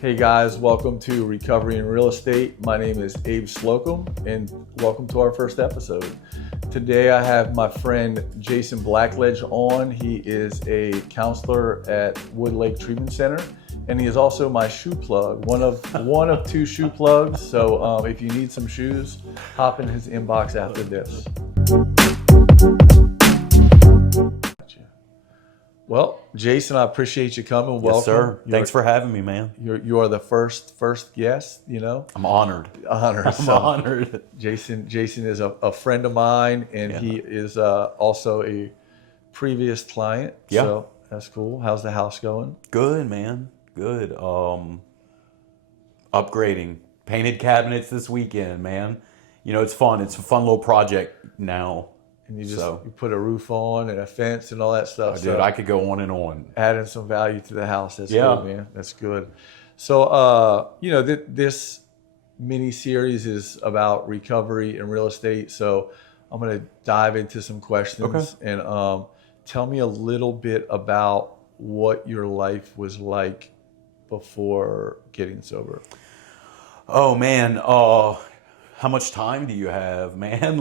Hey guys, welcome to Recovery in Real Estate. My name is Abe Slocum and welcome to our first episode. Today I have my friend Jason Blackledge on. He is a counselor at Wood Lake Treatment Center and he is also my shoe plug, one of two shoe plugs. So if you need some shoes, hop in his inbox after this. Well, Jason, I appreciate you coming. Welcome. Yes, sir. Thanks for having me, man. You are the first guest, you know. I'm honored. I'm honored. Jason is a friend of mine, and he is also a previous client. Yeah. So that's cool. How's the house going? Good, man. Good. Upgrading. Painted cabinets this weekend, man. You know, it's fun. It's a fun little project now. And you put a roof on and a fence and all that stuff. Dude, I could go on and on. Adding some value to the house. That's good, man. That's good. So, this mini series is about recovery in real estate. So I'm going to dive into some questions and tell me a little bit about what your life was like before getting sober. Oh, man. How much time do you have, man?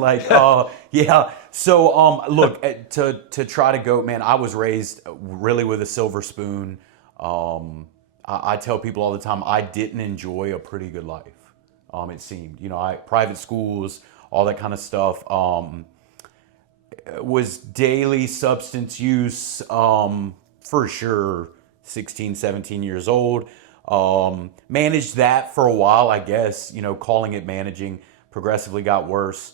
Yeah. So, look, to try to go, man, I was raised really with a silver spoon. I tell people all the time, I didn't enjoy a pretty good life. It seemed, private schools, all that kind of stuff. Was daily substance use, for sure, 16, 17 years old. Managed that for a while, I guess, calling it managing, progressively got worse.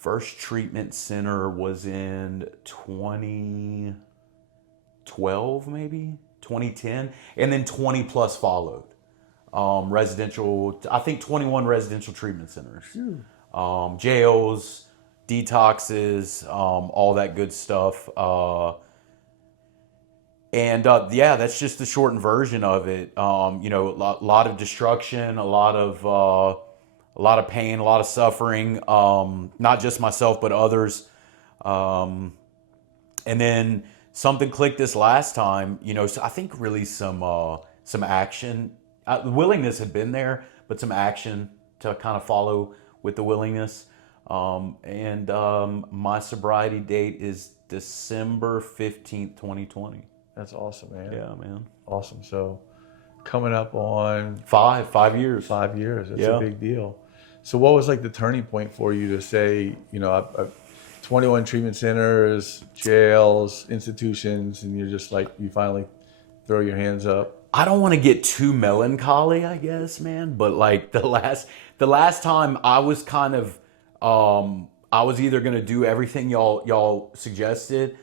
First treatment center was in 2012, maybe 2010, and then 20 plus followed. Residential, I think 21 residential treatment centers, jails, detoxes, all that good stuff. And that's just the shortened version of it. A lot of destruction, a lot of pain, a lot of suffering. Not just myself, but others. And then something clicked this last time. So I think really some action. Willingness had been there, but some action to kind of follow with the willingness. My sobriety date is December 15th, 2020. That's awesome, man. Yeah, man. Awesome. So coming up on 5 years. 5 years. That's a big deal. So what was like the turning point for you to say, 21 treatment centers, jails, institutions, and you're just like, you finally throw your hands up? I don't want to get too melancholy, I guess, man. But like the last time I was kind of, I was either going to do everything y'all suggested,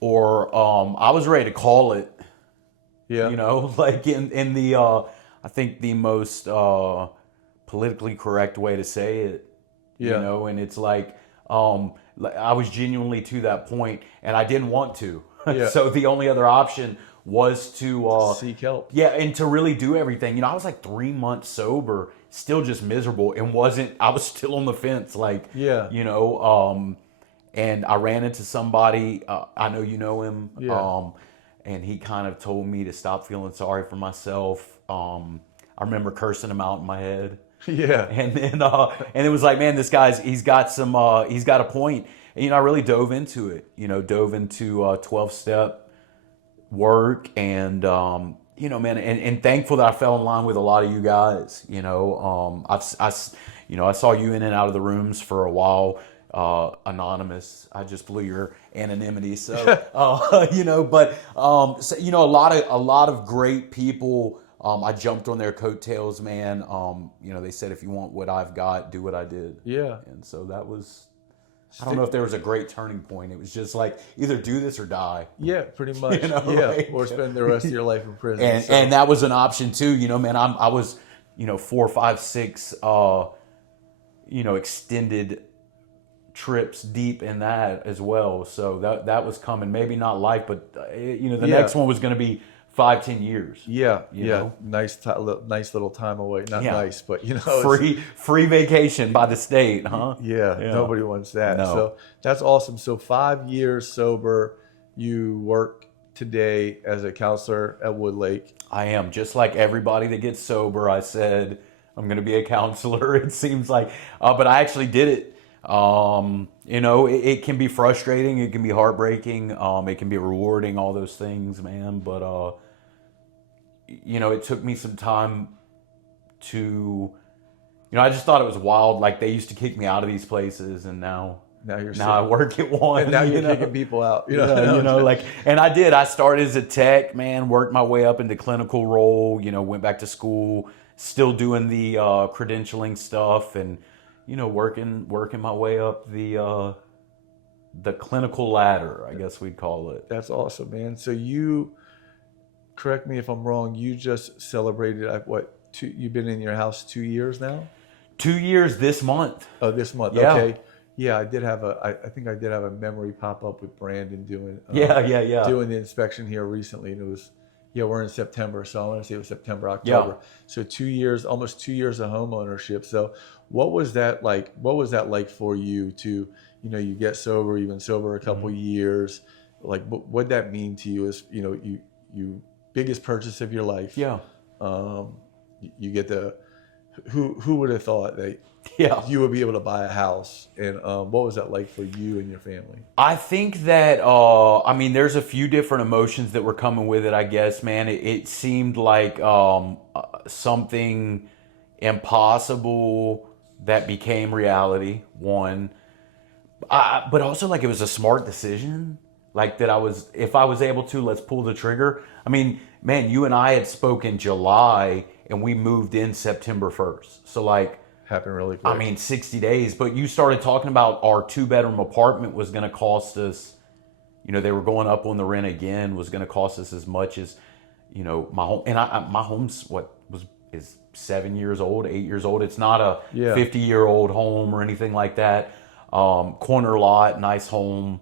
or I was ready to call it. Yeah. Like in the I think the most politically correct way to say it. Yeah. And it's like I was genuinely to that point and I didn't want to. Yeah. So the only other option was to seek help. Yeah, and to really do everything. I was like 3 months sober, still just miserable, and I was still on the fence, like and I ran into somebody, I know you know him, and he kind of told me to stop feeling sorry for myself. I remember cursing him out in my head. Yeah. And then and it was like, man, this guy's he's got a point. And I really dove into it. Dove into 12-step work and man, and thankful that I fell in line with a lot of you guys. I saw you in and out of the rooms for a while. Anonymous. I just blew your anonymity. So, but a lot of great people. I jumped on their coattails, man. They said, if you want what I've got, do what I did. Yeah. And so that was, I don't know if there was a great turning point. It was just like, either do this or die. Yeah, pretty much. Or spend the rest of your life in prison. And that was an option too. Man, I was, 4, 5, 6, extended trips deep in that as well. So that was coming. Maybe not life, but the next one was going to be 5-10 years. Yeah, nice little time away. Not nice, but free vacation by the state, huh? Yeah, nobody wants that. No. So that's awesome. So 5 years sober, you work today as a counselor at Wood Lake. I am. Just like everybody that gets sober, I said, I'm going to be a counselor, it seems like. But I actually did it. It can be frustrating. It can be heartbreaking. It can be rewarding, all those things, man. But, it took me some time to, I just thought it was wild. Like, they used to kick me out of these places, and now I work at one. And now you're kicking people out. And I did. I started as a tech, man, worked my way up into clinical role, went back to school, still doing the credentialing stuff, and, working my way up the clinical ladder, I guess we'd call it. That's awesome, man. So correct me if I'm wrong, you just celebrated, you've been in your house 2 years now? 2 years this month. Oh, this month. Yeah. Okay. Yeah, I think I did have a memory pop up with Brandon doing doing the inspection here recently, and it was we're in September, so I want to say it was September, October. Yeah. So 2 years, almost 2 years of home ownership. So what was that like? What was that like for you to, you get sober, you've been sober a couple years, like what'd that mean to you as, you biggest purchase of your life? Yeah. You get who would have thought that you would be able to buy a house, and what was that like for you and your family? I think that there's a few different emotions that were coming with it, I guess, man. It seemed like something impossible that became reality, one. But also, like, it was a smart decision, like that if I was able to, let's pull the trigger. I mean, man, you and I had spoken July and we moved in September 1st. So, like, happened really quick. 60 days. But you started talking about our 2-bedroom apartment was going to cost us, they were going up on the rent again, was going to cost us as much as, my home. And my home's is 7 years old, 8 years old. It's not a 50-year-old home or anything like that. Corner lot, nice home.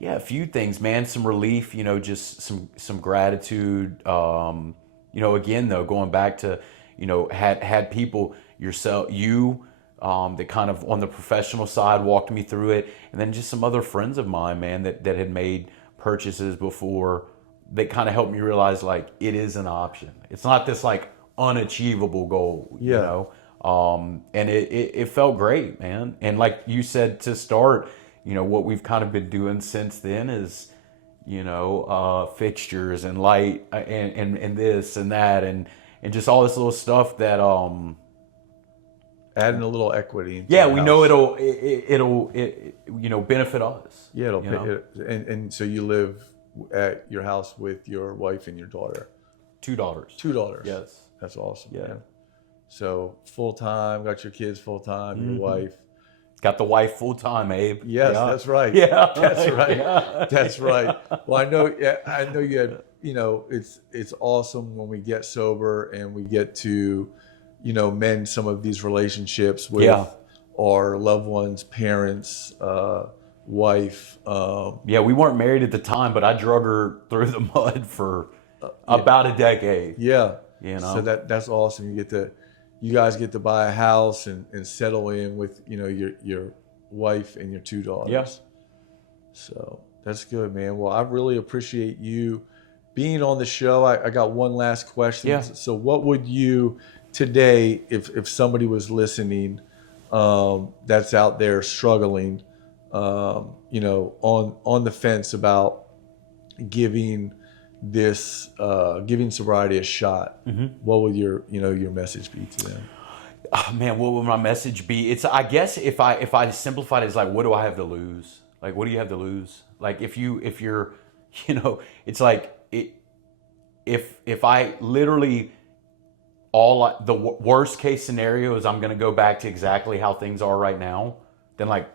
A few things, man. Some relief, just some gratitude. Again, though, going back to, had people, yourself, that kind of on the professional side walked me through it. And then just some other friends of mine, man, that had made purchases before, that kind of helped me realize, like, it is an option. It's not this, like, unachievable goal, you know? And it felt great, man. And like you said to start, what we've kind of been doing since then is, fixtures and light and this and that and just all this little stuff that adding a little equity. We know it'll benefit us. Yeah, it'll pay, and so you live at your house with your wife and your daughter. 2 daughters. 2 daughters. Yes. That's awesome. Yeah. Man. So full time, got your kids full time, your wife. Got the wife full time, Abe. Yes, that's right. Yeah, that's right. That's right. Well, I know you had. It's awesome when we get sober and we get to, mend some of these relationships with our loved ones, parents, wife. We weren't married at the time, but I drug her through the mud for about a decade. Yeah. So that's awesome. You guys get to buy a house and settle in with, your wife and your 2 daughters. Yeah. So that's good, man. Well, I really appreciate you being on the show. I got one last question. Yeah. So what would you today, if somebody was listening, that's out there struggling, on the fence about giving sobriety a shot, what would your message be to them? Oh, man, what would my message be? It's, I guess, if I simplified it, it's like, what do I have to lose? Like, what do you have to lose? Like, if you're, it's like, if I literally, the worst case scenario is I'm going to go back to exactly how things are right now, then, like,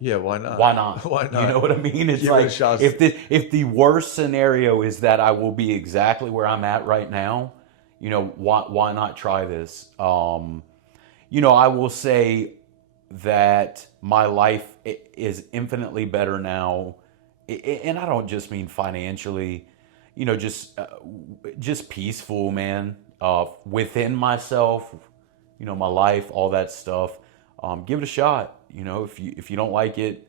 yeah, why not? Why not? Why not? You know what I mean? It's Give like, it a shot. if the worst scenario is that I will be exactly where I'm at right now, why not try this? I will say that my life is infinitely better now, and I don't just mean financially, just peaceful, man, within myself, my life, all that stuff. Give it a shot. If you don't like it,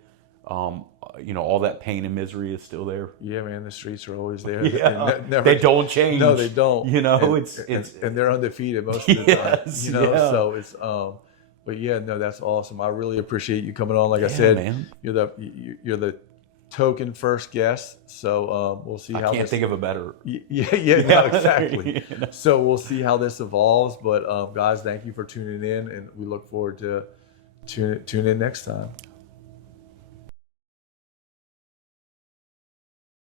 all that pain and misery is still there. Yeah, man, the streets are always there. Yeah, And never, they don't change. No, they don't. And they're undefeated most of the yes, time. yeah. So it's but yeah, no, that's awesome. I really appreciate you coming on. Like I said, man. you're the token first guest. So we'll see how. I can't think of a better. Yeah, no, exactly. So we'll see how this evolves. But guys, thank you for tuning in, and we look forward to tune in next time.